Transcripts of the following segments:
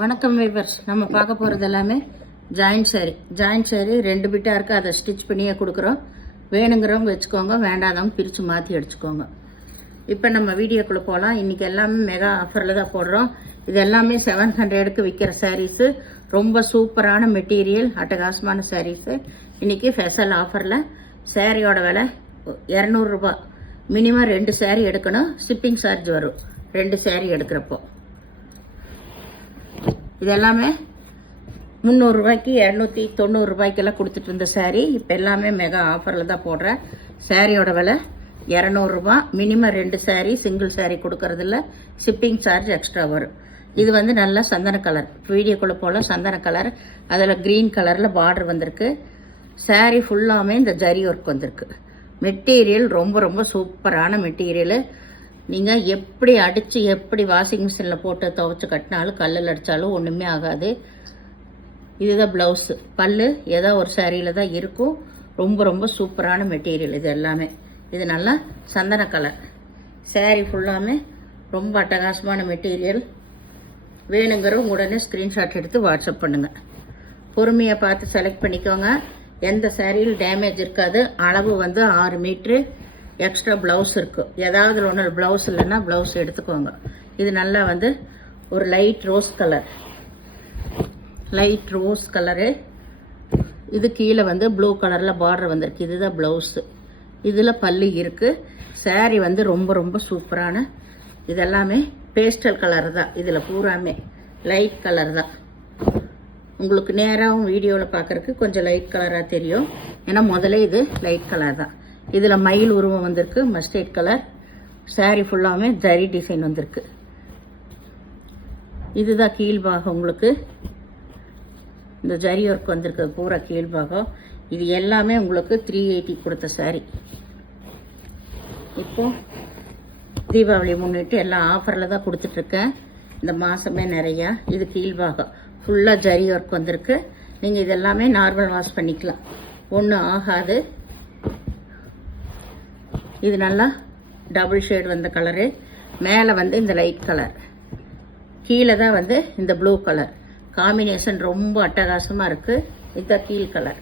வணக்கம் வீவர்ஸ். நம்ம பார்க்க போகிறது எல்லாமே ஜாயின்ட் சாரீ 2 பிட்டாக இருக்குது. அதை ஸ்டிச் பண்ணியே கொடுக்குறோம். வேணுங்கிறவங்க வச்சுக்கோங்க, வேண்டாதவங்க பிரித்து மாற்றி அடிச்சுக்கோங்க. இப்போ நம்ம வீடியோக்குள்ளே போகலாம். இன்றைக்கி எல்லாமே மெகா ஆஃபரில் தான் போடுறோம். இது எல்லாமே 700க்கு விற்கிற சாரீஸு. ரொம்ப சூப்பரான மெட்டீரியல், அட்டகாசமான சாரீஸு. இன்றைக்கி ஸ்பெஷல் ஆஃபரில் சாரியோட விலை 200 ரூபா. மினிமம் 2 சாரீ எடுக்கணும். ஷிப்பிங் சார்ஜ் வரும் 2 சாரீ எடுக்கிறப்போ. இது எல்லாமே 300 ரூபாய்க்கு 290 ரூபாய்க்கெல்லாம் கொடுத்துட்டு இருந்த சாரீ இப்போ எல்லாமே மெகா ஆஃபரில் தான் போடுறேன். சாரியோட விலை 200 ரூபா. மினிமம் 2 சாரீ, சிங்கிள் சாரீ கொடுக்கறதில்ல. ஷிப்பிங் சார்ஜ் எக்ஸ்ட்ரா வரும். இது வந்து நல்லா சந்தன கலர், வீடியோக்குள்ளே போல் சந்தன கலர், அதில் க்ரீன் கலரில் பார்டர் வந்திருக்கு. சாரீ ஃபுல்லாமே இந்த ஜரி ஒர்க் வந்திருக்கு. மெட்டீரியல் ரொம்ப ரொம்ப சூப்பரான மெட்டீரியலு. நீங்கள் எப்படி அடித்து எப்படி வாஷிங் மிஷினில் போட்டு துவைச்சி கட்டினாலும் கல்லில் அடித்தாலும் ஒன்றுமே ஆகாது. இதுதான் ப்ளவுஸு. பல்லு ஏதோ ஒரு சாரியில் தான் இருக்கும். ரொம்ப ரொம்ப சூப்பரான மெட்டீரியல் இது எல்லாமே. இது நல்லா சந்தன கலர். சாரீ ஃபுல்லாமே ரொம்ப அட்டகாசமான மெட்டீரியல். வேணுங்கிறவங்க உடனே ஸ்க்ரீன்ஷாட் எடுத்து வாட்ஸ்அப் பண்ணுங்கள். பொறுமையாக பார்த்து செலக்ட் பண்ணிக்கோங்க. எந்த சாரியில் டேமேஜ் இருக்காது. அளவு வந்து 6 மீட்ரு. எக்ஸ்ட்ரா ப்ளவுஸ் இருக்குது. ஏதாவது ஒன்று ப்ளவுஸ் இல்லைன்னா ப்ளவுஸ் எடுத்துக்கோங்க. இது நல்லா வந்து ஒரு லைட் ரோஸ் கலரு. இது கீழே வந்து ப்ளூ கலரில் பார்டர் வந்திருக்கு. இதுதான் ப்ளவுஸு. இதில் பல்லு இருக்குது. சாரீ வந்து ரொம்ப ரொம்ப சூப்பரான, இதெல்லாமே பேஸ்டல் கலர் தான். இதில் பூராமே லைட் கலர் தான். உங்களுக்கு நேராகவும் வீடியோவில் பார்க்குறதுக்கு கொஞ்சம் லைட் கலராக தெரியும். ஏன்னா முதல்ல இது லைட் கலர் தான். இதில் மயில் உருவம் வந்திருக்கு, மஸ்டர்ட் கலர். சாரீ ஃபுல்லாமே ஜரி டிசைன் வந்திருக்கு. இதுதான் கீழ்பாகம். உங்களுக்கு இந்த ஜரி ஒர்க் வந்திருக்கு பூரா கீழ்பாகம். இது எல்லாமே உங்களுக்கு 380 கொடுத்த சாரீ. இப்போது தீபாவளி முன்னிட்டு எல்லாம் ஆஃபரில் தான் கொடுத்துட்ருக்கேன். இந்த மாதமே நிறையா. இது கீழ்பாகம் ஃபுல்லாக ஜரி ஒர்க் வந்திருக்கு. நீங்கள் இதெல்லாமே நார்மல் வாஷ் பண்ணிக்கலாம், ஒன்றும் ஆகாது. இது நல்லா டபுள் ஷேட் வந்த கலரு. மேலே வந்து இந்த லைட் கலர், கீழே தான் வந்து இந்த ப்ளூ கலர். காம்பினேஷன் ரொம்ப அட்டகாசமாக இருக்குது. இதுதான் கீழ் கலர்.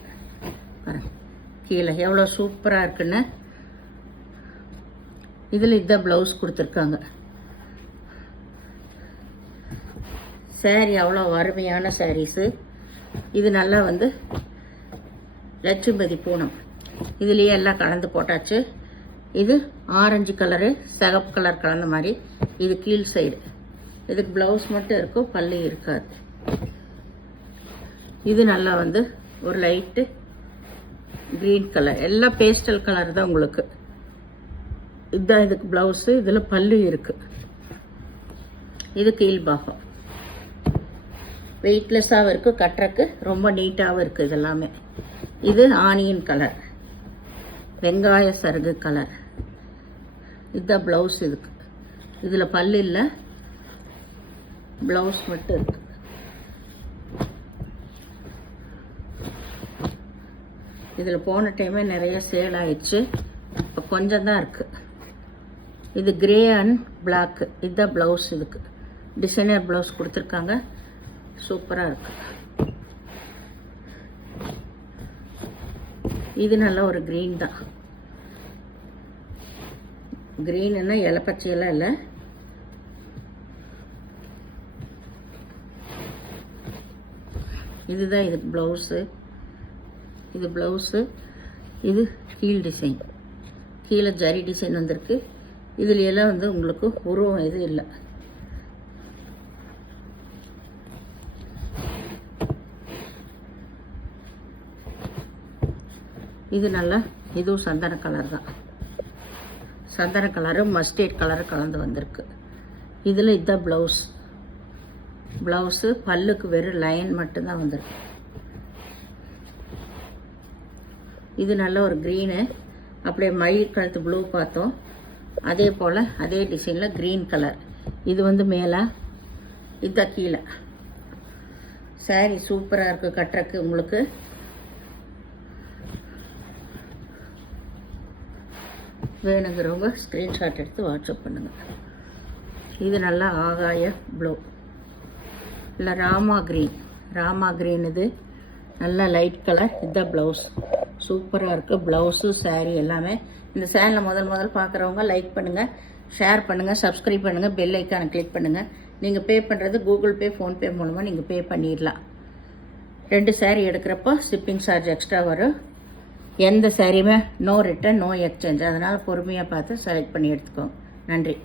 கீழே எவ்வளோ சூப்பராக இருக்குன்னு. இதில் இதுதான் ப்ளவுஸ் கொடுத்துருக்காங்க. சாரீ அவ்வளோ அருமையான சாரீஸு. இது நல்லா வந்து லட்சுமதி பூனம். இதுலேயே எல்லாம் கலந்து போட்டாச்சு. இது ஆரஞ்சு கலரு, சிகப்பு கலர் கலந்த மாதிரி. இது கீழ் சைடு. இதுக்கு ப்ளவுஸ் மட்டும் இருக்கும், பல்லு இருக்காது. இது நல்லா வந்து ஒரு லைட்டு க்ரீன் கலர். எல்லாம் பேஸ்டல் கலர் தான் உங்களுக்கு. இதுதான் இதுக்கு ப்ளவுஸு. இதில் பல்லு இருக்குது. இது கீழ்பாகம். வெயிட்லெஸ்ஸாகவும் இருக்குது, கட்டுறக்கு ரொம்ப நீட்டாகவும் இருக்குது. இதெல்லாமே இது ஆனியன் கலர், வெங்காய சருகு கலர். இதுதான் ப்ளவுஸ். இதுக்கு இதில் பல்லு இல்லை, ப்ளவுஸ் மட்டும் இருக்கு. இதில் போன டைமே நிறைய சேல் ஆயிடுச்சு. இப்போ கொஞ்சம் தான் இருக்குது. இது கிரே அண்ட் பிளாக்கு. இதுதான் ப்ளவுஸ். இதுக்கு டிசைனர் ப்ளவுஸ் கொடுத்துருக்காங்க. சூப்பராக இருக்குது. இது நல்ல ஒரு க்ரீன் தான். க்ரீனுன்னா இலப்பச்சையெல்லாம் இல்லை. இதுதான் இதுக்கு ப்ளவுஸு. இது ப்ளவுஸு. இது கீழ் டிசைன். கீழே ஜரி டிசைன் வந்திருக்கு. இதில் எல்லாம் வந்து உங்களுக்கு உருவம் எதுவும் இல்லை. இது நல்லா, இதுவும் சந்தன கலர் தான். சந்தன கலரு மஸ்டர்ட் கலரு கலந்து வந்திருக்கு. இதில் இதுதான் ப்ளவுஸ். ப்ளவுஸு பல்லுக்கு வெறும் லைன் மட்டும்தான் வந்திருக்கு. இது நல்ல ஒரு க்ரீனு. அப்படியே மயில் கழுத்து ப்ளூ பார்த்தோம், அதே போல் அதே டிசைனில் க்ரீன் கலர். இது வந்து மேலே, இதுதான் கீழே. சாரீ சூப்பராக இருக்குது கட்டுறக்கு. உங்களுக்கு வேணுங்கிறவங்க ஸ்க்ரீன்ஷாட் எடுத்து வாட்ஸ்அப் பண்ணுங்கள். இது நல்லா ஆகாய ப்ளூ. இல்லை ராமா க்ரீன் இது நல்லா லைட் கலர். இதுதான் ப்ளவுஸ். சூப்பராக இருக்குது ப்ளவுஸு saree எல்லாமே. இந்த சேனலை முதல் பார்க்குறவங்க லைக் பண்ணுங்கள், ஷேர் பண்ணுங்கள், சப்ஸ்கிரைப் பண்ணுங்கள், பெல் ஐக்கானை கிளிக் பண்ணுங்கள். நீங்கள் பே பண்ணுறது கூகுள் பே, ஃபோன்பே மூலமாக நீங்கள் பே பண்ணிடலாம். 2 saree எடுக்கிறப்போ ஷிப்பிங் சார்ஜ் எக்ஸ்ட்ரா வரும். எந்த சாரியுமே நோ ரிட்டன், நோ எக்ஸ்சேஞ்ச். அதனால் பொறுமையாக பார்த்து செலக்ட் பண்ணி எடுத்துக்கோங்க. நன்றி.